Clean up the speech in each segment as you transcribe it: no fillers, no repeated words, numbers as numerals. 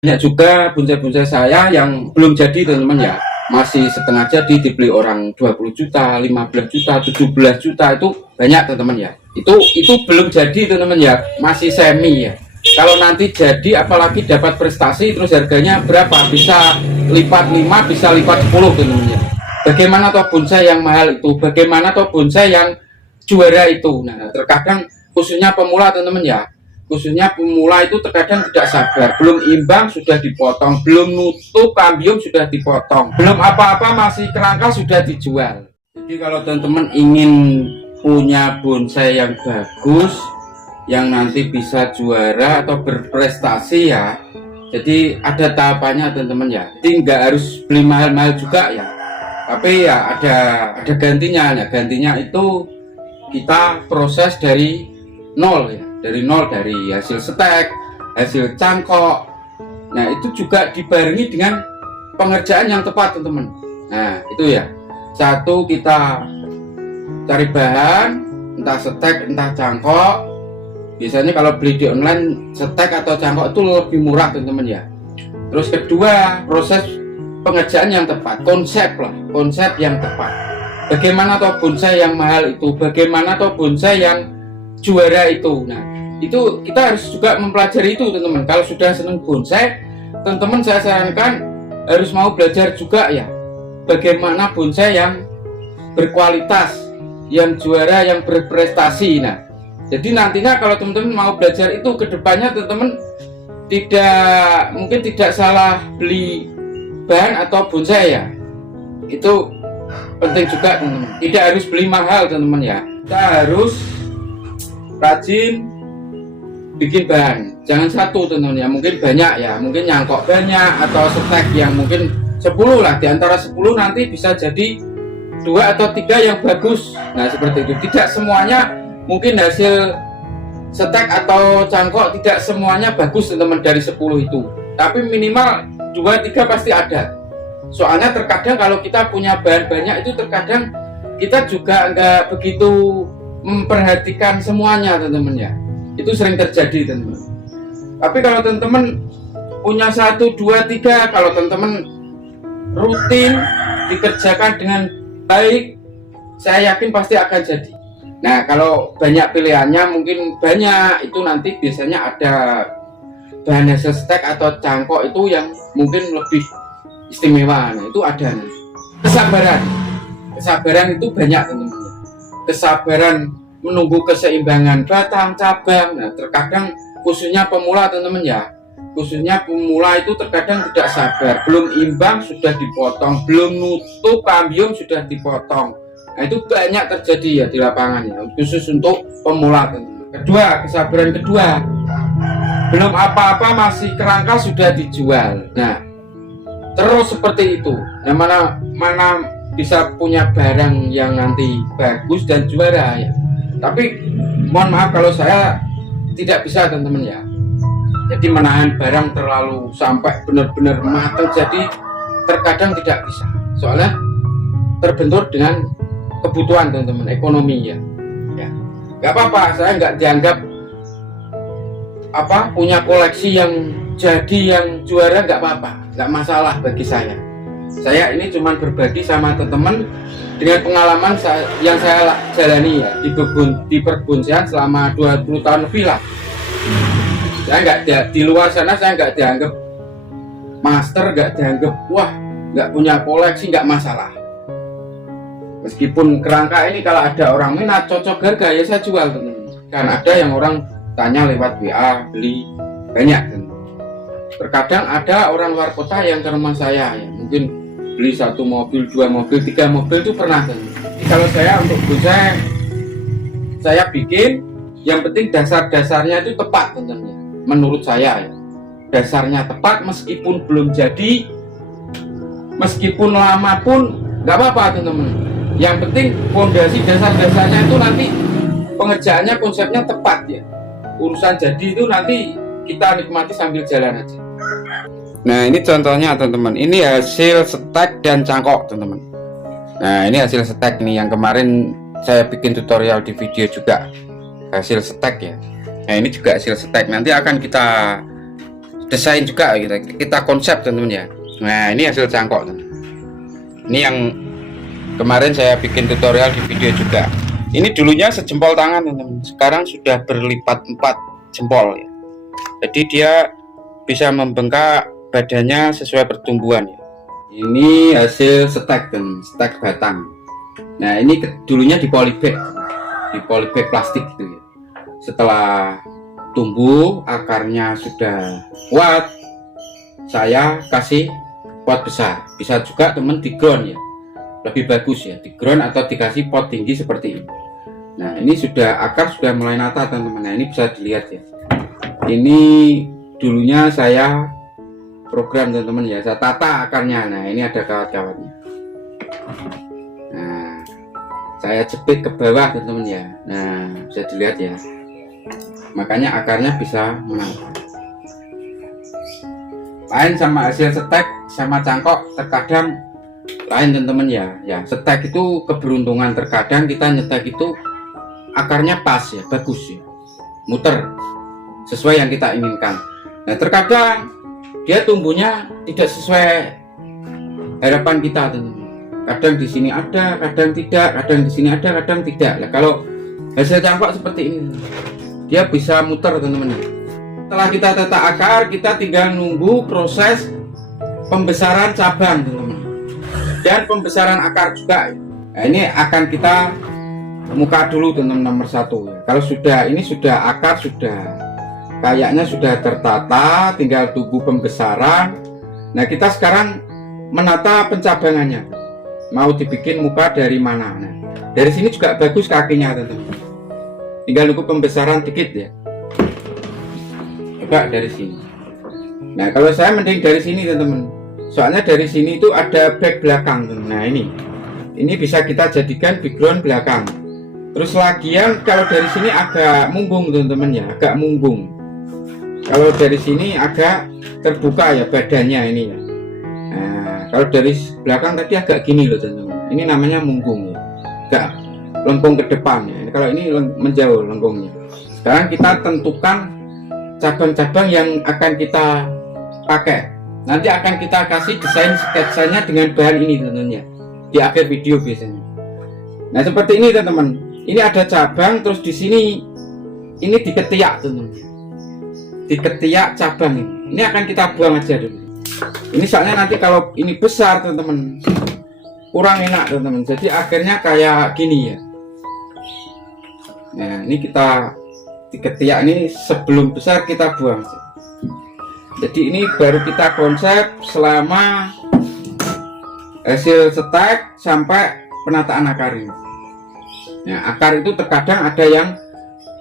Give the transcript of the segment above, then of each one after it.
Banyak juga bonsai-bonsai saya yang belum jadi teman-teman ya, masih setengah jadi, dibeli orang 20 juta, 15 juta, 17 juta, itu banyak teman-teman ya. Itu belum jadi teman-teman ya, masih semi ya. Kalau nanti jadi, apalagi dapat prestasi, terus harganya berapa? Bisa lipat 5, bisa lipat 10 teman-teman ya. Bagaimana toh bonsai yang mahal itu? Bagaimana toh bonsai yang juara itu? Nah, terkadang khususnya pemula teman-teman ya, khususnya pemula itu terkadang tidak sabar, belum imbang sudah dipotong, belum nutup kambium sudah dipotong, belum apa-apa masih kerangka sudah dijual. Jadi kalau teman-teman ingin punya bonsai yang bagus, yang nanti bisa juara atau berprestasi ya, jadi ada tahapannya teman-teman ya. Jadi nggak harus beli mahal-mahal juga ya, tapi ya ada gantinya ya. Gantinya itu kita proses dari nol ya, dari nol, dari hasil stek, hasil cangkok. Nah itu juga dibarengi dengan pengerjaan yang tepat teman-teman. Nah itu ya, satu kita cari bahan, entah stek entah cangkok. Biasanya kalau beli di online stek atau cangkok itu lebih murah teman-teman ya. Terus kedua, proses pengerjaan yang tepat, konsep lah, konsep yang tepat. Bagaimana toh bonsai yang mahal itu, bagaimana toh bonsai yang juara itu. Nah itu kita harus juga mempelajari itu teman-teman. Kalau sudah senang bonsai, teman-teman saya sarankan harus mau belajar juga ya, bagaimana bonsai yang berkualitas, yang juara, yang berprestasi. Nah jadi nantinya kalau teman-teman mau belajar itu ke depannya, teman-teman mungkin tidak salah beli bahan atau bonsai ya. Itu penting juga teman-teman, tidak harus beli mahal teman-teman ya. Kita harus rajin bikin bahan, jangan satu teman-teman ya, mungkin banyak ya, mungkin nyangkok banyak atau stek yang mungkin 10 lah, diantara 10 nanti bisa jadi 2 atau 3 yang bagus. Nah seperti itu, tidak semuanya mungkin hasil stek atau cangkok, tidak semuanya bagus teman-teman dari 10 itu, tapi minimal 2-3 pasti ada. Soalnya terkadang kalau kita punya bahan banyak itu terkadang kita juga nggak begitu memperhatikan semuanya teman-teman ya. Itu sering terjadi teman-teman. Tapi kalau teman-teman punya 1, 2, 3, kalau teman-teman rutin dikerjakan dengan baik, saya yakin pasti akan jadi. Nah kalau banyak pilihannya, mungkin banyak, itu nanti biasanya ada bahan hasil stek atau cangkok itu yang mungkin lebih istimewa. Nah itu ada nih. Kesabaran itu banyak teman-teman. Kesabaran menunggu keseimbangan batang cabang. Nah terkadang khususnya pemula teman-teman ya, khususnya pemula itu terkadang tidak sabar, belum imbang sudah dipotong, belum nutup kambium sudah dipotong. Nah itu banyak terjadi ya di lapangan ya, khusus untuk pemula teman-teman. Kedua, kesabaran kedua, belum apa-apa masih kerangka sudah dijual. Nah terus seperti itu. Nah mana bisa punya barang yang nanti bagus dan juara ya. Tapi mohon maaf kalau saya tidak bisa teman-teman ya. Jadi menahan barang terlalu sampai benar-benar matang, jadi terkadang tidak bisa. Soalnya terbentur dengan kebutuhan teman-teman, ekonomi ya. Ya, nggak apa-apa, saya nggak dianggap punya koleksi yang jadi yang juara, nggak apa-apa, nggak masalah bagi saya. Saya ini cuma berbagi sama teman-teman dengan pengalaman yang saya jalani ya di perbonsaian selama 20 tahun lebih lah. Saya nggak di luar sana, saya nggak dianggap master, nggak dianggap wah nggak punya koleksi, nggak masalah. Meskipun kerangka ini kalau ada orang minat cocok harga ya saya jual teman-teman. Kan ada yang orang tanya lewat WA beli banyak teman. Terkadang ada orang luar kota yang ke rumah saya ya, mungkin beli 1 mobil, 2 mobil, 3 mobil itu pernah teman. Kalau saya untuk bonsai saya bikin, yang penting dasar-dasarnya itu tepat teman-teman. Menurut saya ya, dasarnya tepat, meskipun belum jadi, meskipun lama pun nggak apa-apa teman-teman. Yang penting fondasi dasar-dasarnya itu nanti pengerjaannya, konsepnya tepat ya. Urusan jadi itu nanti kita nikmati sambil jalan aja. Nah ini contohnya teman-teman, ini hasil stek dan cangkok teman-teman. Nah ini hasil stek nih, yang kemarin saya bikin tutorial di video juga, hasil stek ya. Nah ini juga hasil stek, nanti akan kita desain juga, kita konsep teman-teman ya. Nah ini hasil cangkok teman. Ini yang kemarin saya bikin tutorial di video juga. Ini dulunya sejempol tangan teman-teman, sekarang sudah berlipat 4 jempol ya. Jadi dia bisa membengkak badannya sesuai pertumbuhan ya. Ini hasil stek dan stek batang. Nah ini dulunya di polybag plastik gitu ya. Setelah tumbuh akarnya sudah kuat, saya kasih pot besar. Bisa juga temen di ground ya, lebih bagus ya, di ground atau dikasih pot tinggi seperti ini. Nah ini sudah akar sudah mulai nata teman-teman. Nah ini bisa dilihat ya, ini dulunya saya program teman-teman ya, saya tata akarnya. Nah ini ada kawat-kawatnya. Nah saya jepit ke bawah teman-teman ya. Nah bisa dilihat ya, makanya akarnya bisa menata. Lain sama hasil stek sama cangkok terkadang lain teman-teman ya. Ya stek itu keberuntungan, terkadang kita nyetek itu akarnya pas ya, bagus ya, muter sesuai yang kita inginkan. Nah terkadang dia tumbuhnya tidak sesuai harapan kita teman-teman. Kadang di sini ada, kadang tidak, kadang di sini ada, kadang tidak. Nah, kalau hasil cangkok seperti ini, dia bisa muter teman-teman. Setelah kita tata akar, kita tinggal nunggu proses pembesaran cabang teman-teman, dan pembesaran akar juga. Nah, ini akan kita muka dulu teman-teman nomor 1 ya. Kalau sudah ini sudah akar sudah kayaknya sudah tertata, tinggal tunggu pembesaran. Nah kita sekarang menata pencabangannya, mau dibikin muka dari mana. Nah dari sini juga bagus kakinya teman-teman, tinggal nunggu pembesaran dikit ya, coba dari sini. Nah kalau saya mending dari sini teman-teman, soalnya dari sini itu ada back belakang teman. Nah ini bisa kita jadikan background belakang. Terus lagian kalau dari sini agak mumbung teman-teman ya, agak mumbung. Kalau dari sini agak terbuka ya badannya ini ya. Nah, kalau dari belakang tadi agak gini loh teman-teman. Ini namanya mumbung ya, agak lengkung ke depan ya. Kalau ini menjauh lengkungnya. Sekarang kita tentukan cabang-cabang yang akan kita pakai. Nanti akan kita kasih desain sketsanya dengan bahan ini teman-teman ya, di akhir video biasanya. Nah seperti ini teman-teman. Ini ada cabang, terus di sini ini diketiak teman-teman. Di ketiak cabang ini akan kita buang aja dulu. Ini soalnya nanti kalau ini besar teman-teman kurang enak teman-teman, jadi akhirnya kayak gini ya. Nah ini kita di ketiak ini sebelum besar kita buang. Jadi ini baru kita konsep selama hasil stek sampai penataan akar ini. Nah akar itu terkadang ada yang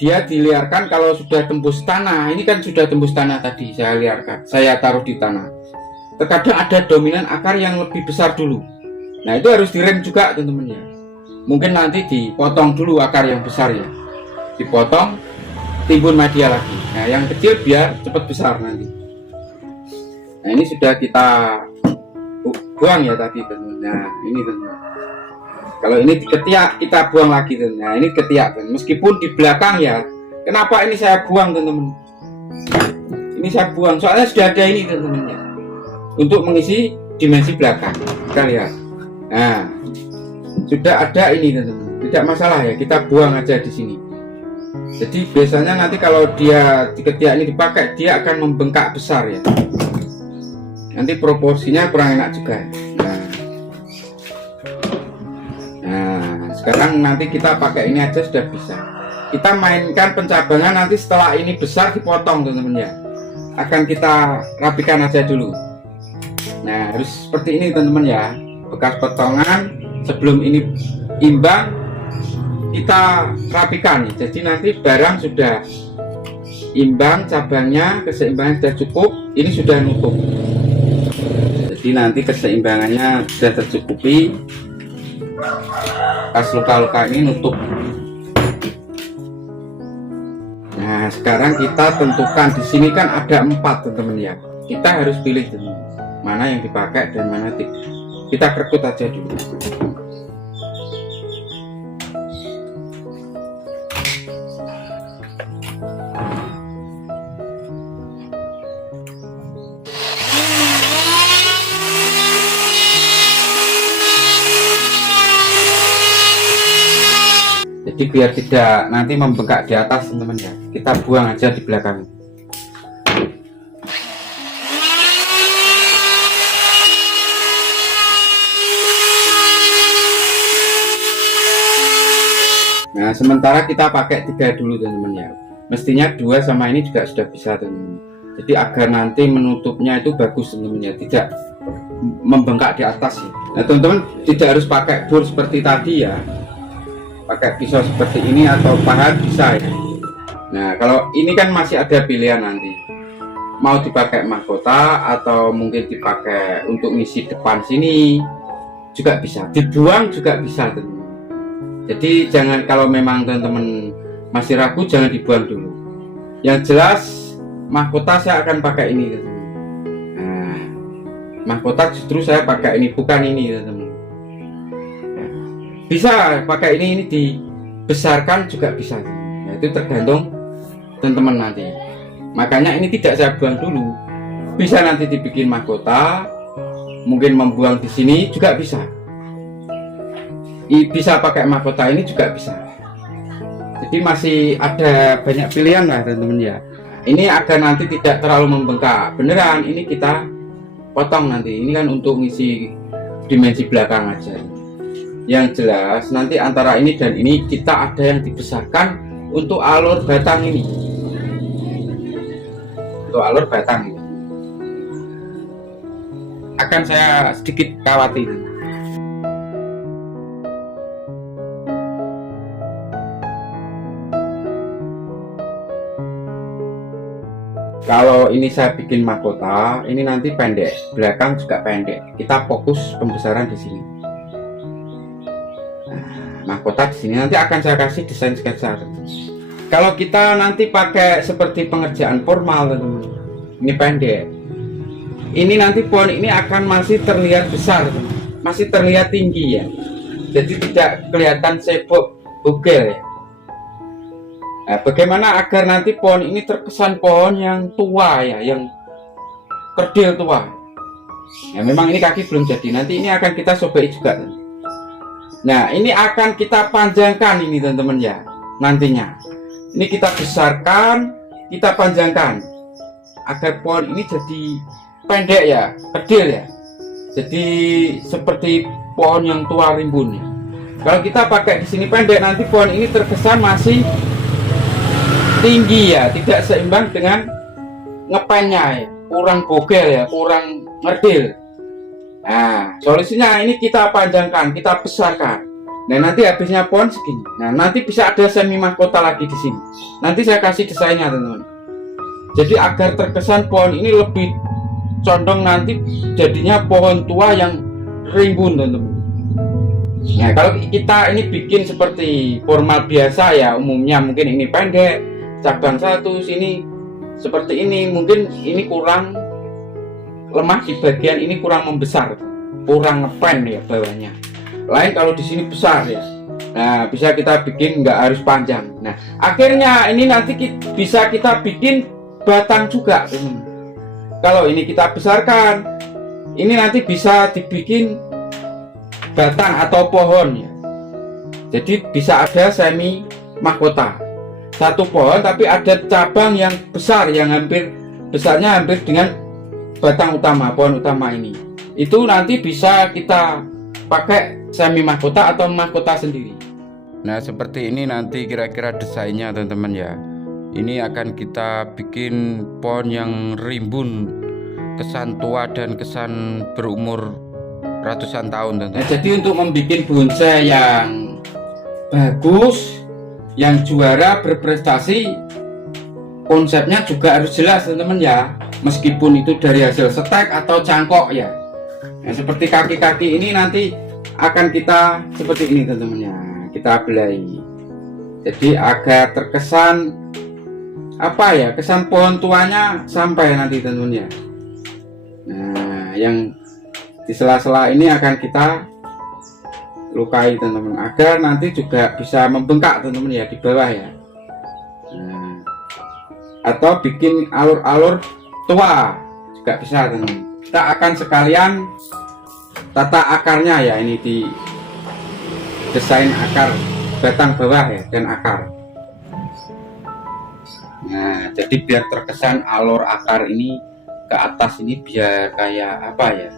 dia diliarkan kalau sudah tembus tanah. Ini kan sudah tembus tanah tadi, saya liarkan, saya taruh di tanah. Terkadang ada dominan akar yang lebih besar dulu. Nah itu harus direm juga teman-teman ya. Mungkin nanti dipotong dulu akar yang besar ya, dipotong, timbun media lagi. Nah yang kecil biar cepat besar nanti. Nah ini sudah kita buang ya tadi teman-teman. Nah ini teman-teman, kalau ini diketiak kita buang lagi teman. Nah ini ketiak teman. Meskipun di belakang ya, kenapa ini saya buang teman-teman? Ini saya buang soalnya sudah ada ini teman-teman ya, untuk mengisi dimensi belakang. Kita lihat. Nah sudah ada ini teman-teman, tidak masalah ya, kita buang aja di sini. Jadi biasanya nanti kalau dia diketiak ini dipakai, dia akan membengkak besar ya. Nanti proporsinya kurang enak juga ya. Nah sekarang nanti kita pakai ini aja sudah bisa. Kita mainkan pencabangan, nanti setelah ini besar dipotong teman-teman ya. Akan kita rapikan aja dulu. Nah harus seperti ini teman-teman ya, bekas potongan sebelum ini imbang kita rapikan ya. Jadi nanti barang sudah imbang, cabangnya keseimbangan sudah cukup, ini sudah nutup. Jadi nanti keseimbangannya sudah tercukupi, pas luka-luka ini nutup. Nah sekarang kita tentukan, di sini kan ada 4 teman-teman ya, kita harus pilih teman, mana yang dipakai dan mana tidak. Kita kerekut aja dulu. Jadi biar tidak nanti membengkak di atas teman-teman ya, kita buang aja di belakang. Nah sementara kita pakai 3 dulu teman-teman ya, mestinya 2 sama ini juga sudah bisa teman-teman. Jadi agar nanti menutupnya itu bagus teman-teman ya, tidak membengkak di atas ya. Nah teman-teman tidak harus pakai bor seperti tadi ya, pakai pisau seperti ini atau pahat bisa ya. Nah kalau ini kan masih ada pilihan nanti, mau dipakai mahkota atau mungkin dipakai untuk ngisi depan sini juga bisa, dibuang juga bisa teman-teman. Jadi jangan, kalau memang teman-teman masih ragu jangan dibuang dulu. Yang jelas mahkota saya akan pakai ini teman-teman. Nah, mahkota justru saya pakai ini, bukan ini teman-teman. Bisa pakai ini dibesarkan juga bisa. Nah, itu tergantung teman-teman nanti. Makanya ini tidak saya buang dulu. Bisa nanti dibikin mahkota, mungkin membuang di sini juga bisa. Bisa pakai mahkota ini juga bisa. Jadi masih ada banyak pilihan lah teman-teman ya. Ini agar nanti tidak terlalu membengkak. Beneran ini kita potong nanti. Ini kan untuk ngisi dimensi belakang aja. Yang jelas nanti antara ini dan ini kita ada yang dibesarkan untuk alur batang ini. Untuk alur batang ini akan saya sedikit kawati. Kalau ini saya bikin mahkota, ini nanti pendek, belakang juga pendek. Kita fokus pembesaran di sini. Nah, mahkota di sini nanti akan saya kasih desain sketsa. Kalau kita nanti pakai seperti pengerjaan formal, teman-teman, ini pendek. Ini nanti pohon ini akan masih terlihat besar, masih terlihat tinggi ya. Jadi tidak kelihatan sebok bugel ya. Nah, bagaimana agar nanti pohon ini terkesan pohon yang tua ya, yang kerdil tua. Ya memang ini kaki belum jadi, nanti ini akan kita sobek juga. Nah ini akan kita panjangkan ini teman-teman ya, nantinya. Ini kita besarkan, kita panjangkan agar pohon ini jadi pendek ya, kerdil ya. Jadi seperti pohon yang tua rimbun ya. Kalau kita pakai di sini pendek, nanti pohon ini terkesan masih tinggi ya, tidak seimbang dengan ngepennya ya, kurang bogel ya, kurang ngerdil. Nah solusinya ini kita panjangkan, kita besarkan. Nah nanti habisnya pohon segini. Nah nanti bisa ada semi mahkota lagi di sini. Nanti saya kasih desainnya teman-teman. Jadi agar terkesan pohon ini lebih condong nanti jadinya pohon tua yang rimbun teman-teman. Nah kalau kita ini bikin seperti formal biasa ya, umumnya mungkin ini pendek, cabang satu sini seperti ini, mungkin ini kurang lemah di bagian ini, kurang membesar, kurang ngepen ya bawahnya. Lain kalau di sini besar ya. Nah bisa kita bikin nggak harus panjang. Nah akhirnya ini nanti bisa kita bikin batang juga teman. Kalau ini kita besarkan, ini nanti bisa dibikin batang atau pohon ya. Jadi bisa ada semi mahkota, satu pohon tapi ada cabang yang besar, yang besarnya hampir dengan batang utama, pohon utama ini. Itu nanti bisa kita pakai semi mahkota atau mahkota sendiri. Nah seperti ini nanti kira-kira desainnya teman-teman ya. Ini akan kita bikin pohon yang rimbun, kesan tua dan kesan berumur ratusan tahun teman-teman. Nah, jadi untuk membuat bonsai yang bagus, yang juara, berprestasi, konsepnya juga harus jelas teman-teman ya. Meskipun itu dari hasil stek atau cangkok ya. Nah, seperti kaki-kaki ini nanti akan kita seperti ini teman-teman ya, kita belai. Jadi agar terkesan apa ya, kesan pohon tuanya sampai nanti teman-teman ya. Nah yang di sela-sela ini akan kita lukai teman-teman, agar nanti juga bisa membengkak teman-teman ya di bawah ya. Nah, atau bikin alur-alur tua juga bisa teman-teman. Kita akan sekalian tata akarnya ya, ini di desain akar batang bawah ya dan akar. Nah, jadi biar terkesan alur akar ini ke atas ini biar kayak apa ya,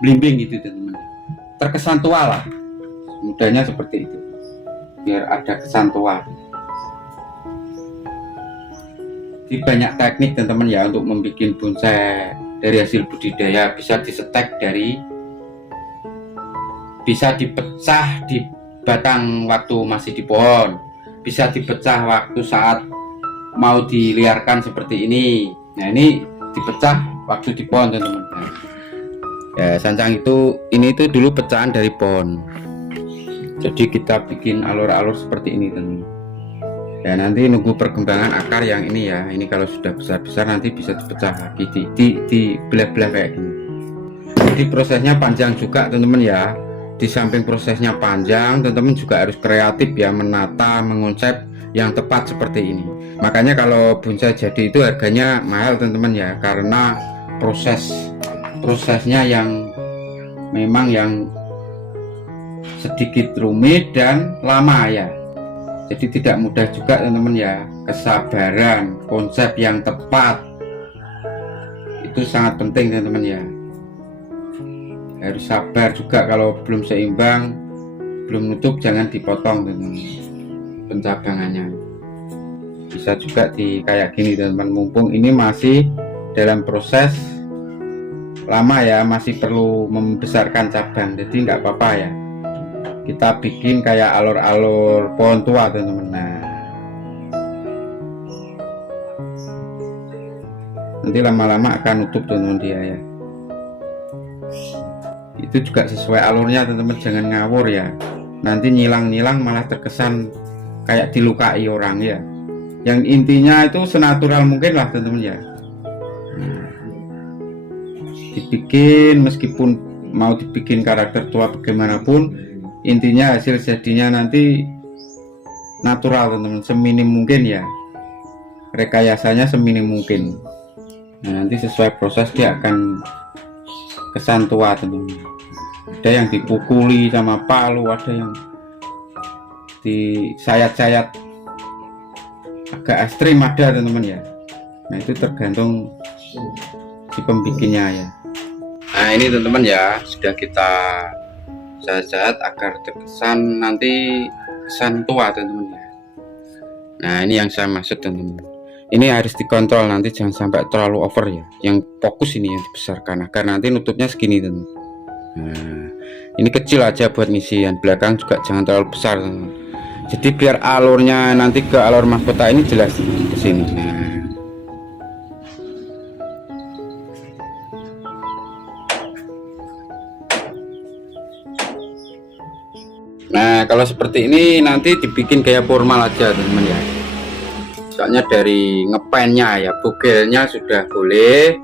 belimbing gitu teman-teman, terkesan tua lah, mudahnya seperti itu, biar ada kesan tua. Jadi banyak teknik teman-teman ya untuk membuat bonsai dari hasil budidaya. Bisa disetek dari, bisa dipecah di batang waktu masih di pohon, bisa dipecah waktu saat mau diliarkan seperti ini. Nah, ini dipecah waktu di pohon teman-teman. Ya, sancang itu ini tuh dulu pecahan dari pohon. Jadi kita bikin alur-alur seperti ini teman-teman. Ya, nanti nunggu perkembangan akar yang ini ya. Ini kalau sudah besar-besar nanti bisa dipecah lagi, di belah-belah kayak gini. Jadi prosesnya panjang juga teman-teman ya. Di samping prosesnya panjang, teman-teman juga harus kreatif ya, menata, mengonsep yang tepat seperti ini. Makanya kalau bonsai jadi itu harganya mahal teman-teman ya, karena prosesnya yang memang yang sedikit rumit dan lama ya. Jadi tidak mudah juga teman-teman ya. Kesabaran, konsep yang tepat itu sangat penting teman-teman ya. Harus sabar juga, kalau belum seimbang, belum nutup jangan dipotong teman-teman pencabangannya. Bisa juga di kayak gini teman-teman, mumpung ini masih dalam proses lama ya, masih perlu membesarkan cabang, jadi nggak apa-apa ya, kita bikin kayak alur-alur pohon tua teman-teman. Nah, nanti lama-lama akan nutup teman-teman dia ya. Itu juga sesuai alurnya teman-teman, jangan ngawur ya, nanti nyilang-nyilang malah terkesan kayak dilukai orang ya. Yang intinya itu senatural mungkin lah teman-teman ya. Dibikin meskipun mau dibikin karakter tua bagaimanapun, intinya hasil jadinya nanti natural teman-teman, seminim mungkin ya, rekayasanya seminim mungkin. Nah, nanti sesuai proses dia akan kesan tua teman-teman. Ada yang dipukuli sama palu, ada yang disayat-sayat agak ekstrim ada teman-teman ya. Nah, itu tergantung si pembikinnya ya. Nah, ini teman-teman ya, sudah kita sayat-sayat agar terkesan nanti kesan tua teman-teman ya. Nah, ini yang saya maksud teman-teman, ini harus dikontrol, nanti jangan sampai terlalu over ya. Yang fokus ini yang dibesarkan agar nanti nutupnya segini teman-teman. Nah, ini kecil aja buat ngisi, yang belakang juga jangan terlalu besar teman-teman. Jadi biar alurnya nanti ke alur mahkota ini jelas ke sini. Nah, kalau seperti ini nanti dibikin kayak formal aja teman-teman ya. Soalnya dari ngepennya ya, bugelnya sudah boleh,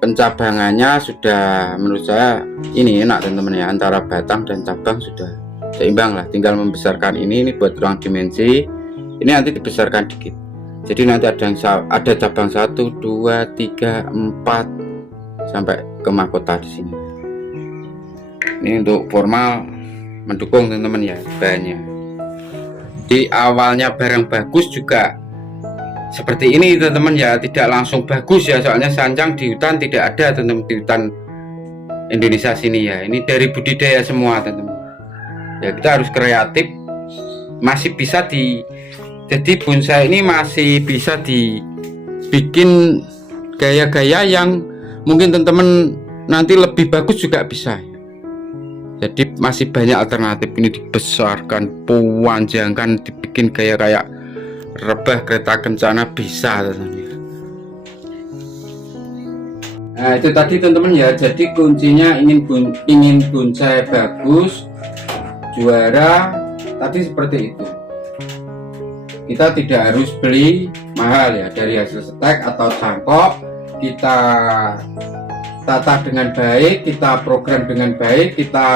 pencabangannya sudah menurut saya ini enak teman-teman ya, antara batang dan cabang sudah seimbang lah. Tinggal membesarkan ini buat ruang dimensi. Ini nanti dibesarkan dikit, jadi nanti ada cabang 1, 2, 3, 4 sampai ke mahkota di sini. Ini untuk formal mendukung teman-teman ya bahannya. Di awalnya barang bagus juga seperti ini teman-teman ya, tidak langsung bagus ya, soalnya sancang di hutan tidak ada teman-teman, di hutan Indonesia sini ya. Ini dari budidaya semua teman-teman ya. Kita harus kreatif, masih bisa jadi bonsai ini masih bisa dibikin gaya-gaya yang mungkin teman-teman nanti lebih bagus juga bisa. Jadi masih banyak alternatif, ini dibesarkan, panjangkan, dibikin kayak rebah kereta kencana bisa teman-teman. Nah, itu tadi teman-teman ya, jadi kuncinya ingin bonsai bagus, juara, tadi seperti itu. Kita tidak harus beli mahal ya, dari hasil setek atau cangkok, kita tata dengan baik, kita program dengan baik, kita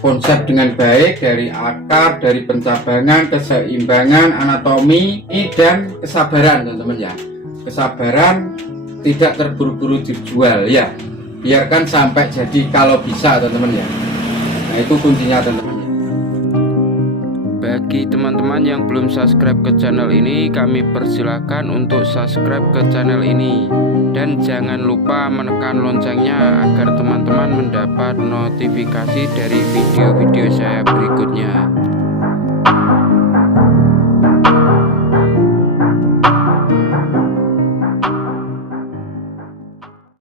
konsep dengan baik, dari akar, dari pencabangan, keseimbangan, anatomi, dan kesabaran teman-teman ya. Kesabaran, tidak terburu-buru dijual ya, biarkan sampai jadi kalau bisa teman-teman ya. Nah, itu kuncinya teman-teman. Bagi teman-teman yang belum subscribe ke channel ini, kami persilahkan untuk subscribe ke channel ini. Dan jangan lupa menekan loncengnya agar teman-teman mendapat notifikasi dari video-video saya berikutnya.